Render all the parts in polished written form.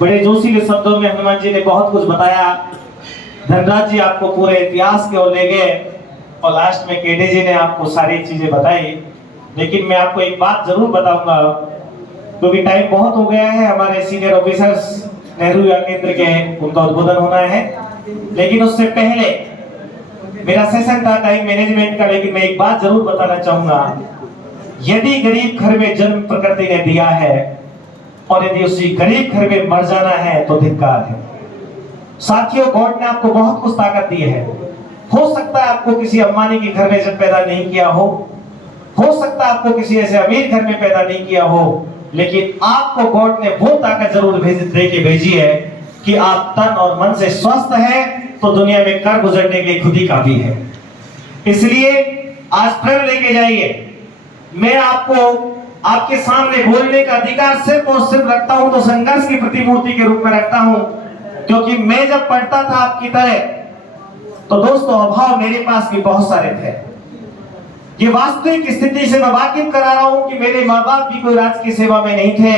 बड़े जोशीले शब्दों में हनुमान जी ने बहुत कुछ बताया। धनराज जी आपको पूरे इतिहास की ओर ले गए और लास्ट में केडी जी ने आपको सारी चीजें बताई। लेकिन मैं आपको एक बात जरूर बताऊंगा, क्योंकि टाइम बहुत हो गया है, हमारे सीनियर ऑफिसर्स नेहरू युवा केंद्र के उनका उद्बोधन होना है। लेकिन उससे पहले मेरा सेशन था टाइम मैनेजमेंट का, लेकिन मैं एक बात जरूर बताना चाहूंगा, यदि गरीब घर में जन्म प्रकृति ने दिया है और यदि उसी गरीब घर में मर जाना है तो धिक्कार है। साथियों, गॉड ने आपको बहुत कुछ ताकत दी है। हो सकता है आपको किसी अंबानी के घर में जब पैदा नहीं किया हो सकता है आपको किसी ऐसे अमीर घर में पैदा नहीं किया हो, लेकिन आपको गॉड ने वो ताकत जरूर दे के भेजी है कि आप तन और मन से स्वस्थ हैं तो दुनिया में कर गुजरने के लिए खुद ही काफी है। इसलिए आज प्रण लेके जाइए। मैं आपको आपके सामने बोलने का अधिकार सिर्फ और सिर्फ रखता हूं तो संघर्ष की प्रतिमूर्ति के रूप में रखता हूं, क्योंकि मैं जब पढ़ता था आपकी तरह तो दोस्तों अभाव मेरे पास भी बहुत सारे थे। ये वास्तविक स्थिति से मैं वाकिफ करा रहा हूं कि मेरे माँ बाप भी कोई राज की सेवा में नहीं थे।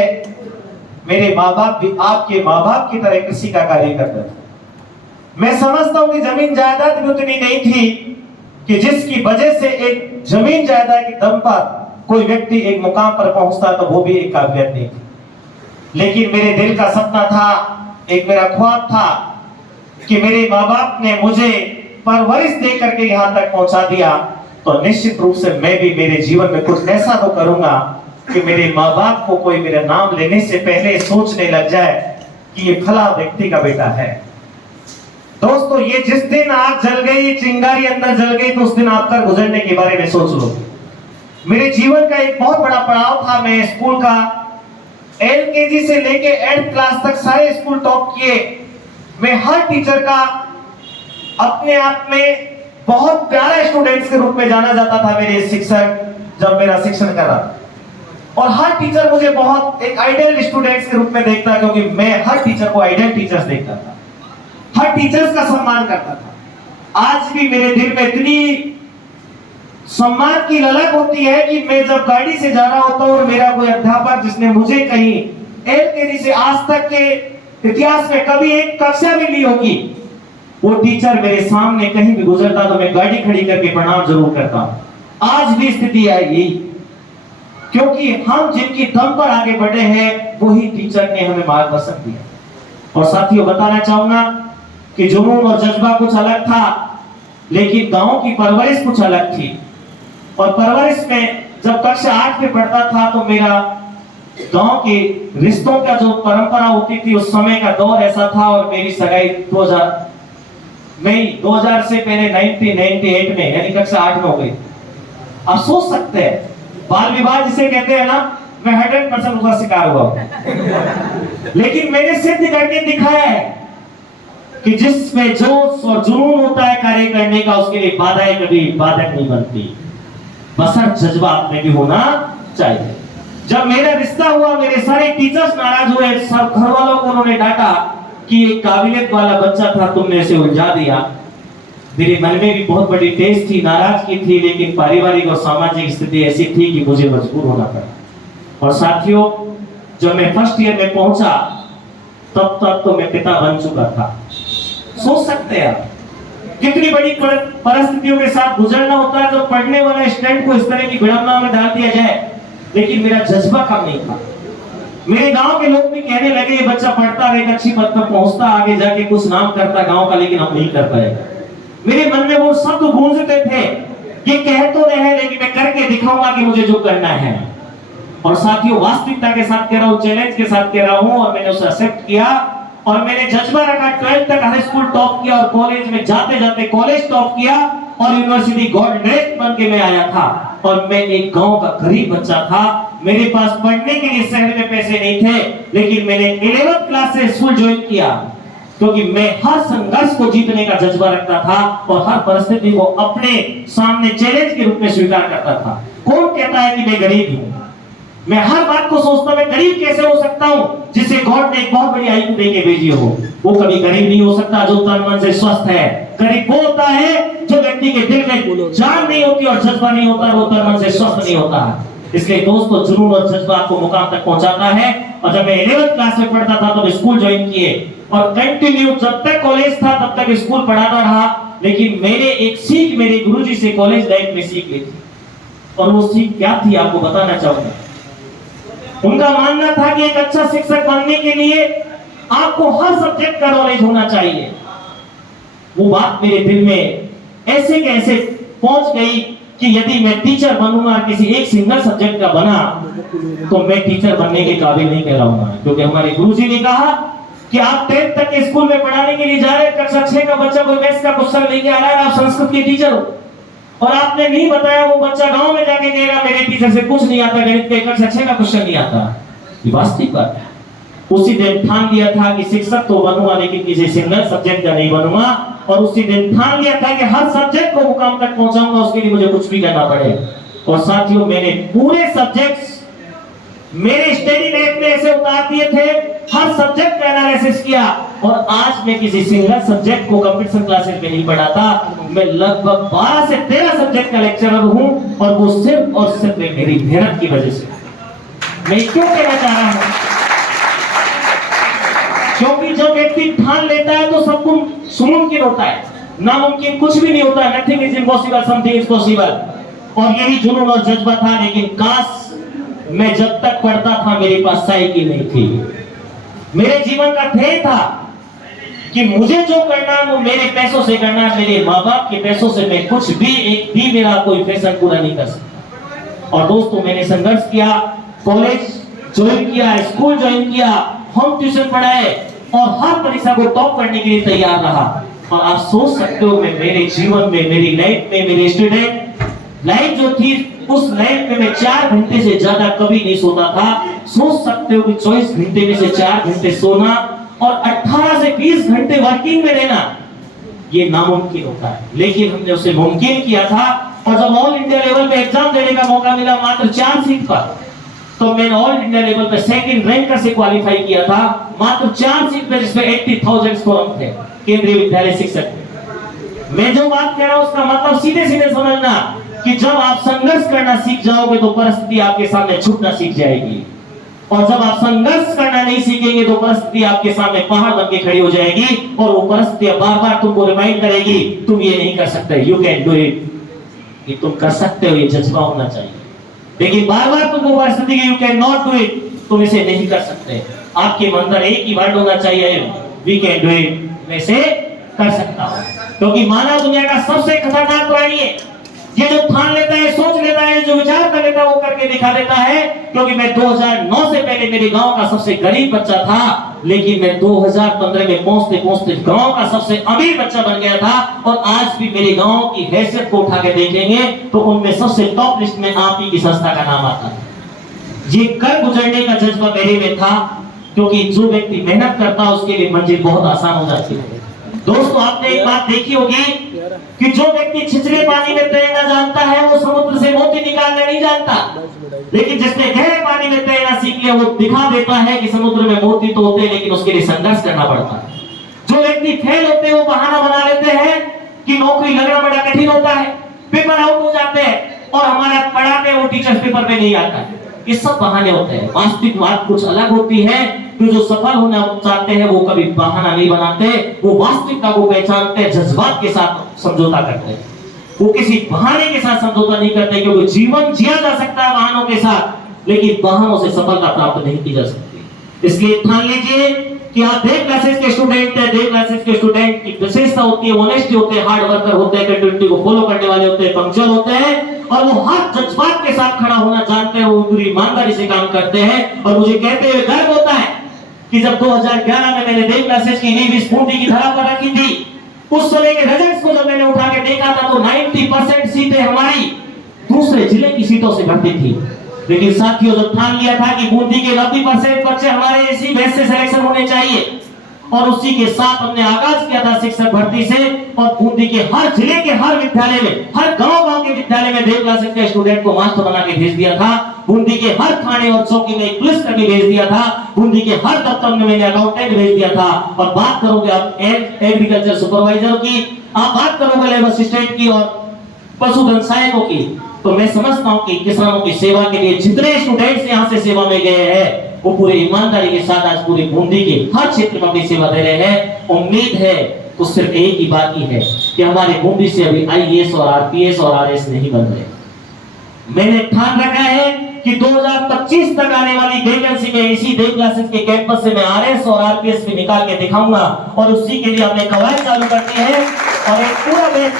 मेरे माँ बाप भी आपके माँ बाप की तरह कृषि का कार्य करते थे। मैं समझता हूं कि जमीन जायदाद भी उतनी नहीं थी कि जिसकी वजह से एक जमीन जायदाद के दम पर कोई व्यक्ति एक मुकाम पर पहुंचता तो वो भी एक काबिलियत नहीं थी। लेकिन मेरे दिल का सपना था, एक मेरा ख्वाब था कि मेरे माँ बाप ने मुझे परवरिश दे करके यहाँ तक पहुंचा दिया, तो निश्चित रूप से मैं भी मेरे जीवन में कुछ ऐसा तो करूंगा कि मेरे माँ बाप को कोई मेरा नाम लेने से पहले सोचने लग जाए कि ये फला व्यक्ति का बेटा है। दोस्तों, ये जिस दिन आग जल गई, चिंगारी अंदर जल गई, तो उस दिन आप कर गुजरने के बारे में सोच लो। मेरे जीवन का एक बहुत बड़ा पड़ाव था। मैं स्कूल का एलकेजी से लेके 8th क्लास तक सारे स्कूल टॉप किए। मैं हर टीचर का अपने आप में बहुत प्यारा स्टूडेंट्स के रूप में जाना जाता था। मेरे शिक्षक जब मेरा शिक्षण कर रहा, और हर टीचर मुझे बहुत एक आइडियल स्टूडेंट्स के रूप में देखता, क्योंकि मैं हर टीचर को आइडियल टीचर्स देखता था, हर टीचर्स का सम्मान करता था। आज भी मेरे दिल में इतनी सम्मान की ललक होती है कि मैं जब गाड़ी से जा रहा होता हूं और मेरा कोई अध्यापक जिसने मुझे कहीं एलकेजी से आज तक के इतिहास में कभी एक कक्षा भी ली होगी, वो टीचर मेरे सामने कहीं भी गुजरता तो मैं गाड़ी खड़ी करके प्रणाम जरूर करता हूं। आज भी स्थिति आएगी, क्योंकि हम जिनकी दम पर आगे बढ़े हैं वही टीचर ने हमें मार्गदर्शन दिया। और साथियों, बताना चाहूंगा कि जुनून और जज्बा कुछ अलग था, लेकिन गांव की परवरिश कुछ अलग थी। और परवरिश में जब कक्षा 8 में पढ़ता था तो मेरा गांव के रिश्तों का जो परंपरा होती थी, उस समय का दौर ऐसा था, और मेरी सगाई 2000 से पहले 1998 में यानी कक्षा 8 में हो गई। आप सोच सकते हैं, बाल विवाह जिसे कहते हैं ना, मैं 100% उसका शिकार हुआ। लेकिन मैंने सिद्ध करके दिखाया है कि जिसमें जोश और जुनून होता है कार्य करने का, उसके लिए बाधाएं कभी बाधक नहीं बनती, बसर जज्बा आप में भी होना चाहिए। जब मेरा रिश्ता हुआ, मेरे सारे टीचर्स नाराज हुए, सब घर वालों को उन्होंने डांटा कि एक काबिलियत वाला बच्चा था, तुमने इसे उलझा दिया। मेरे मन में भी बहुत बड़ी टेस्ट थी, नाराजगी थी, लेकिन पारिवारिक और सामाजिक स्थिति ऐसी थी कि मुझे मजबूर होना पड़ा। और साथियों, जब मैं फर्स्ट ईयर में पहुंचा तब तक तो मैं पिता बन चुका था। सोच सकते हैं आप कितनी बड़ी परिस्थितियों के साथ गुजरना होता है जब पढ़ने वाले स्टूडेंट को इस तरह की विडंबना में डाल दिया जाए। लेकिन मेरा जज्बा कम नहीं था। मेरे गांव के लोग भी कहने लगे, ये बच्चा पढ़ता रहेगा, अच्छी पद पर पहुंचता, आगे जाके कुछ नाम करता गांव का, लेकिन हम नहीं कर पाएगा। मेरे मन में वो शब्द गूंजते थे, ये कह तो रहे लेकिन मैं करके दिखाऊंगा कि मुझे जो करना है। और साथियों, वास्तविकता के साथ कह रहा हूं, चैलेंज के साथ कह रहा हूं, और मैंने उसे एक्सेप्ट किया और मैंने जज्बा रखा। 12th तक हाई स्कूल टॉप किया और कॉलेज में जाते जाते कॉलेज टॉप किया और यूनिवर्सिटी गोल्ड मेडलिस्ट बन के मैं आया था। और मैं एक गांव का गरीब बच्चा था, मेरे पास पढ़ने के लिए शहर में पैसे नहीं थे, लेकिन मैंने 11th क्लास से स्कूल ज्वाइन किया, क्योंकि मैं हर संघर्ष को जीतने का जज्बा रखता था और हर परिस्थिति को अपने सामने चैलेंज के रूप में स्वीकार करता था। कौन कहता है कि मैं गरीब हूं? मैं हर बात को सोचता, मैं गरीब कैसे हो सकता हूं जिसे गॉड ने एक बहुत बड़ी आयु देके भेजी हो। वो कभी गरीब नहीं हो सकता जो तन मन से स्वस्थ है। गरीब वो होता है जो व्यक्ति के दिल में जान नहीं होती और जज्बा नहीं होता, वो तन मन से स्वस्थ नहीं होता है। इसलिए दोस्तों, जुनून और जज्बा आपको मुकाम तक पहुंचाता है। और जब मैं 11th क्लास में पढ़ता था तो स्कूल ज्वाइन किए और कंटिन्यू जब तक कॉलेज था तब तक स्कूल पढ़ाता रहा। लेकिन मैंने एक सीख मेरे गुरुजी से कॉलेज लाइफ में सीख ली थी, और वो सीख क्या थी आपको बताना चाहूंगा। उनका मानना था कि एक अच्छा शिक्षक बनने के लिए आपको हर सब्जेक्ट का नॉलेज होना चाहिए। वो बात मेरे दिल में ऐसे कैसे पहुंच गई कि यदि मैं टीचर बनूंगा किसी एक सिंगल सब्जेक्ट का बना तो मैं टीचर बनने के काबिल नहीं कहलाऊंगा, क्योंकि हमारे गुरुजी ने कहा कि आप 10th तक के स्कूल में पढ़ाने के लिए जा रहे हैं, कक्षा 6 का बच्चा कोई मैथ्स का क्वेश्चन लेके आ रहा है, आप संस्कृत के टीचर हो और आपने नहीं बताया, वो बच्चा गांव में जाके कहेगा मेरे टीचर से कुछ नहीं आता, गणित के कक्षा 6 का क्वेश्चन नहीं आता। ये वास्तविक बात है। उसी दिन ठान लिया था कि शिक्षक तो बनूंगा लेकिन किसी सिंगल सब्जेक्ट का नहीं बनूंगा, और उसी दिन ठान लिया था कि हर सब्जेक्ट को मुकाम तक पहुंचाऊंगा, उसके लिए मुझे कुछ भी करना पड़े। और साथियों मैंने पूरे सब्जेक्ट्स मेरे स्टडी लाइफ में ऐसे उतार दिए थे, हर सब्जेक्ट का एनालिसिस किया, और आज मैं किसी सिंगल सब्जेक्ट को कंपटीशन क्लासेस में नहीं पढ़ाता। मैं लगभग 12 से 13 सब्जेक्ट का लेक्चरर हूं, और वो सिर्फ और सिर्फ मेरी मेहनत की वजह से। मैं क्यों कहना चाह रहा हूं, क्योंकि जब व्यक्ति ठान लेता है तो सब कुछ सुमुमकिन होता है, नामुमकिन कुछ भी नहीं होता। Nothing is impossible, something is possible. और यही जुनून और जज्बा था। लेकिन काश मैं जब तक पढ़ता था मेरे पास साइकिल नहीं थी। मेरे जीवन का ध्येय था कि मुझे जो करना है वो मेरे पैसों से करना है, मेरे माँ बाप के पैसों से मैं कुछ भी एक भी मेरा कोई फैशन पूरा नहीं कर सकता। और दोस्तों मैंने संघर्ष किया, कॉलेज ज्वाइन किया, स्कूल ज्वाइन किया, होम ट्यूशन पढ़ाए और हर परीक्षा को टॉप करने के लिए तैयार रहा। और आप सोच सकते हो मैं मेरे जीवन में, मेरी लाइफ में, मेरी स्टूडेंट लाइफ जो थी उस लाइफ में मैं 4 घंटे से ज्यादा कभी नहीं सोता था। सोच सकते हो कि 24 घंटे में से 4 घंटे सोना और 18 से 20 घंटे वर्किंग में रहना, ये नामुमकिन होता है, लेकिन हमने उसे मुमकिन किया था। और जब ऑल इंडिया लेवल पे एग्जाम देने का मौका मिला मात्र 4 सीट पर, तो मैंने ऑल इंडिया लेवल पे सेकंड रैंकर से क्वालिफाई किया था, मात्र 4 सीट पे, जिसमें 80,000 फॉर्म थे केंद्रीय विद्यालय शिक्षक। मैं जो बात कह रहा हूं उसका मतलब सीधे सीधे समझना कि जब आप संघर्ष करना सीख जाओगे तो परिस्थिति आपके सामने छूटना सीख जाएगी, और जब आप संघर्ष करना नहीं सीखेंगे तो परिस्थिति आपके सामने पहाड़ बन के खड़ी हो जाएगी, और वो परिस्थिति बार बार तुमको रिमाइंड करेगी तुम ये नहीं कर सकते, यू कैन डू इट, कि तुम कर सकते हो, ये जज्बा होना चाहिए। लेकिन बार बार तुमको परिस्थिति की you can not do it, तुम इसे नहीं कर सकते, आपके मन अंदर एक ही वर्ड होना चाहिए, वी कैन डू इट, मैं इसे कर सकता हूं। क्योंकि मानव दुनिया का सबसे खतरनाक प्राणी है, ये जो ठान लेता है, सोच लेता है, जो विचार कर लेता है वो करके दिखा देता है। क्योंकि मैं 2009 से पहले मेरे गांव का सबसे गरीब बच्चा था, लेकिन मैं 2015 में पहुंचते पहुंचते गांव का सबसे अमीर बच्चा बन गया था। और आज भी मेरे गांव की हैसियत को उठा के देखेंगे तो उनमें सबसे टॉप लिस्ट में आप ही की संस्था का नाम आता है। ये कर गुजरने का जज्बा मेरे में था, क्योंकि जो व्यक्ति मेहनत करता है उसके लिए मंजिल बहुत आसान हो जाती है। दोस्तों आपने एक बात देखी होगी कि जो व्यक्ति छिछले पानी में तैरना जानता है वो समुद्र से मोती निकालना नहीं जानता, लेकिन जिसने गहरे पानी में तैरना सीख लिया वो दिखा देता है कि समुद्र में मोती तो होते हैं, लेकिन उसके लिए संघर्ष करना पड़ता है। जो व्यक्ति फेल होते हैं वो बहाना बना लेते हैं कि नौकरी लगना बड़ा कठिन होता है, पेपर आउट हो जाते हैं और हमारा पढ़ाते वो टीचर पेपर में नहीं आता है। ये सब बहाने होते हैं। वास्तविक बात कुछ अलग होती है कि जो सफल होना चाहते हैं वो कभी बहाना नहीं बनाते, वो वास्तविकता को पहचानते हैं, जज्बात के साथ समझौता करते हैं, वो किसी बहाने के साथ समझौता नहीं करते। क्योंकि जीवन जिया जा सकता है बहानों के साथ, लेकिन बहानों से सफलता प्राप्त नहीं की जा सकती। इसलिए ठान लीजिए कि आप देव क्लासेस के स्टूडेंट हैं। देव क्लासेस के स्टूडेंट की विशेषता होती है, ऑनेस्टी होते हैं, हार्ड वर्कर होते हैं, कंटिन्यूटी को फॉलो करने वाले होते हैं, पंक्चुअल होते हैं, और वो हर जज्बात के साथ खड़ा होना जानते हैं, वो पूरी ईमानदारी से काम करते हैं। और मुझे कहते हुए गर्व होता है कि जब 2011 में मैंने देव क्लासेस की नींव इस खूंटी की धरा पर रखी थी, उस समय के रिजल्ट्स को जब मैंने उठा के देखा था तो 90% सीटें हमारी दूसरे जिले की सीटों से भरती थी। लेकिन साथियों जब ठान लिया था कि बूंदी के 90% बच्चे हमारे इसी बैच से सिलेक्शन होने चाहिए, और उसी के साथ हमने आगाज किया था शिक्षक भर्ती से। और बूंदी के हर जिले के हर विद्यालय में, हर गांव के विद्यालय में देव क्लासेस के स्टूडेंट को मास्टर बना के भेज दिया था। बूंदी के हर थाने और चौकी में एक पुलिस कर्मी भेज दिया था। बूंदी के हर दफ्तर में मैंने अकाउंटेंट भेज दिया था। और बात करोगे आप एग्रीकल्चर सुपरवाइजर की, आप बात करोगे लैब असिस्टेंट की और पशुधन सहायकों की, तो मैं समझता हूँ कि किसानों की सेवा के लिए जितने स्टूडेंट्स यहाँ से सेवा में गए हैं वो पूरे ईमानदारी के साथ आज पूरी बूंदी के हर क्षेत्र में अपनी सेवा दे रहे हैं। उम्मीद है तो सिर्फ एक ही बात ही है कि हमारे बूंदी से अभी आईएएस और आरपीएस और आरएस नहीं बन रहे। मैंने ठान रखा है कि 2025 तक आने वाली वैकेंसी में इसी देव क्लासेस के कैंपस से मैं आरएस और आरपीएस भी निकाल के दिखाऊंगा और उसी के लिए हमने कवायद चालू करती है। और एक पूरा बैच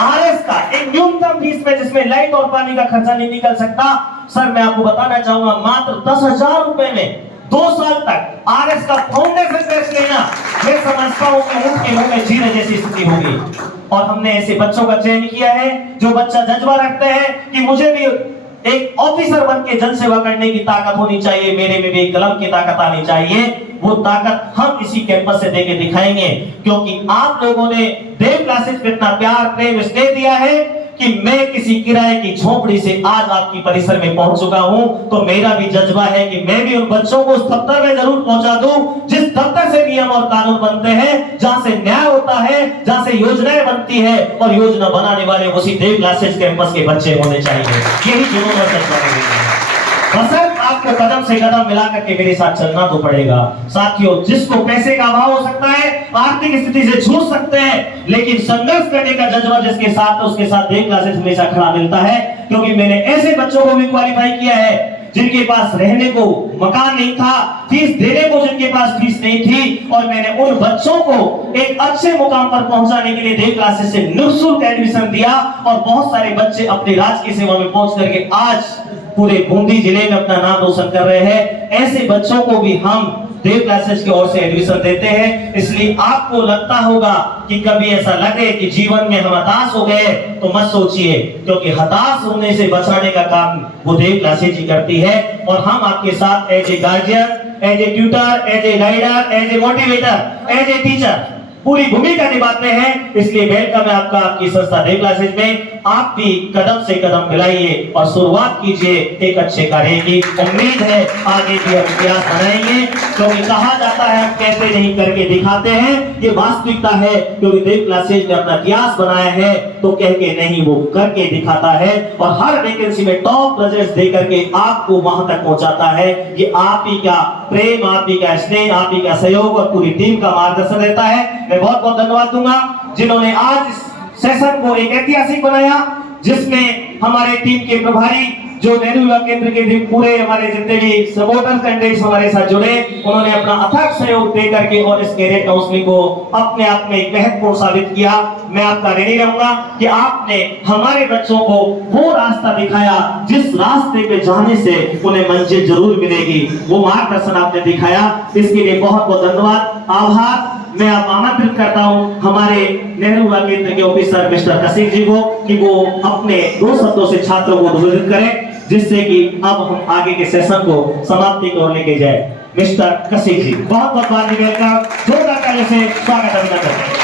आरएस का एक न्यूनतम फीस में जिसमें लाइट और पानी का खर्चा नहीं निकल सकता। सर मैं आपको बताना चाहूंगा मात्र 10,000 रुपए में 2 साल तक आरएस का फाउंडेशन कोर्स लेना, मैं समझता हूं कि उनके मुंह में जीने जैसी स्थिति होगी। और हमने ऐसे बच्चों का चयन किया है जो बच्चा जज्बा रखते हैं कि मुझे भी एक ऑफिसर बन के जन सेवा करने की ताकत होनी चाहिए, मेरे में भी एक कलम की ताकत आनी चाहिए। वो ताकत हम इसी कैंपस से देके दिखाएंगे, क्योंकि आप लोगों ने देव क्लासेस पे इतना प्यार प्रेम इसलिए दिया है कि मैं किसी किराए की झोपड़ी से आज आपकी परिसर में पहुंच चुका हूं। तो मेरा भी जज्बा है कि मैं भी उन बच्चों को उस दफ्तर में जरूर पहुंचा दूं जिस दफ्तर से नियम और कानून बनते हैं, जहां से न्याय होता है, जहां से योजनाएं बनती है और योजना बनाने वाले उसी देव क्लासेस कैंपस के बच्चे होने चाहिए। यही जुनून और जज्बा है। बसंत आपको कदम से कदम मिला करके मेरे साथ चलना तो पड़ेगा। साथियों, जिसको पैसे का अभाव हो सकता है, आर्थिक स्थिति से जूझ सकते हैं, लेकिन संघर्ष करने का जज्बा जिसके साथ है उसके साथ देव क्लासेस हमेशा खड़ा मिलता है। क्योंकि मैंने ऐसे बच्चों को भी क्वालिफाई किया है जिनके पास रहने को मकान नहीं था, फीस देने को जिनके पास फीस नहीं थी, और मैंने उन बच्चों को एक अच्छे मुकाम पर पहुंचाने के लिए देव क्लासेस से निःशुल्क एडमिशन दिया। और बहुत सारे बच्चे अपनी राज की सेवा में पहुंच करके आज पूरे बूंदी जिले में अपना नाम रोशन कर रहे हैं। ऐसे बच्चों को भी हम देव क्लासेस की ओर से एडमिशन देते हैं। इसलिए आपको लगता होगा कि कभी ऐसा लगे कि जीवन में हम हताश हो गए तो मत सोचिए, क्योंकि हताश होने से बचाने का काम वो देव क्लासेस ही करती है। और हम आपके साथ as a guardian, as a tutor, as a guider, as a motivator, as a teacher पूरी भूमिका निभाते हैं। इसलिए वेलकम है आपका आपकी संस्था देव क्लासेस में। आप भी कदम से कदम मिलाइए और शुरुआत कीजिए एक अच्छे कार्य की। उम्मीद है आगे भी हम प्रयास बनाएंगे, क्योंकि कहा जाता है हम कहते नहीं करके दिखाते हैं। ये वास्तविकता है, क्योंकि देव क्लासेस ने अपना इतिहास बनाया है तो कह के नहीं, वो करके दिखाता है। और हर वैकेंसी में टॉप रिजल्ट्स दे करके आपको वहां तक पहुंचाता है। ये आप ही का प्रेम, आप ही का स्नेह, आप ही का सहयोग और पूरी टीम का मार्गदर्शन रहता है। मैं बहुत बहुत धन्यवाद दूंगा जिन्होंने आज इस सेशन को एक ऐतिहासिक बनाया, जिसमें हमारे टीम के प्रभारी जो नेहरू युवा केंद्र के पूरे हमारे जितने भी सपोर्टर कैंडिडेट्स हमारे साथ जुड़े, उन्होंने अपना अथक सहयोग दे करके और इस कैरियर काउंसलिंग को अपने आप में एक महत्वपूर्ण साबित किया। मैं आपका ऋणी रहूंगा कि आपने हमारे बच्चों को वो रास्ता दिखाया जिस रास्ते पे जाने से उन्हें मंजिल जरूर मिलेगी, वो मार्गदर्शन आपने दिखाया। इसके लिए बहुत बहुत धन्यवाद, आभार। मैं आप आमंत्रित करता हूं हमारे नेहरू युवा केंद्र के ऑफिसर मिस्टर कसीम जी को कि वो अपने 2 शब्दों से छात्रों को उद्बोधित करें, जिससे कि अब हम आगे के सेशन को समाप्ति की ओर लेके जाए। मिस्टर कसीम जी, बहुत बहुत वेलकम, जोरदार तालियों से स्वागत अभिनंदन।